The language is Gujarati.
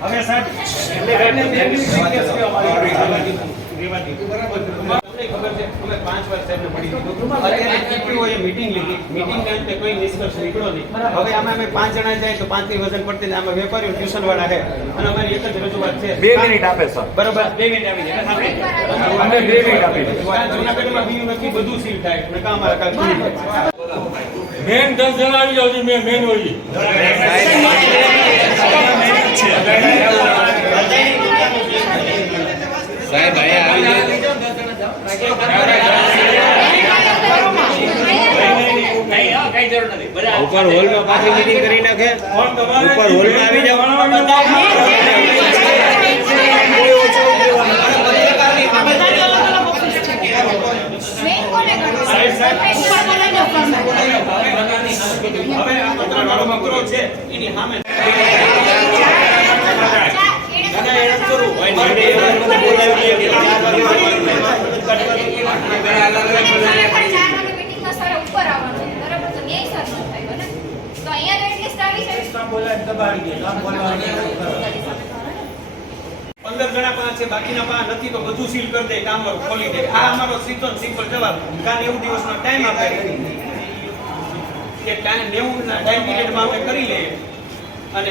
હવે સાહેબ પાંચ જણા જાય તો પાંચની વજન પડતી આમાં વેપારીઓ ટ્યુશન વાળા છે અને અમારી એક જ રજૂઆત છે બે મિનિટ આપે સર બરોબર બે મિનિટ આવી જાય બે મિનિટ આપી દો. બીજું નથી બધું સીલ થાય. કામ અમારા જાય મેન દસ જણા આવી જાવ મેં મેન હોય સાહેબ અહીંયા આવી જાય ઉપર હોલમાં પાછી મીટિંગ કરી નાખે ઉપર હોલમાં આવી જાઓ છે. છે. પંદર જણા પાસે બાકીના પાંચ નથી, તો બધું સીલ કરી દે, કામ ખોલી દે. આ અમારો સીધો સિમ્પલ જવાબ. એવું દિવસ દિવસનો ટાઈમ આપે. કે ટાઈમ નેવું ટાઈમ પીરિયડમાં અમે કરી લઈએ. અને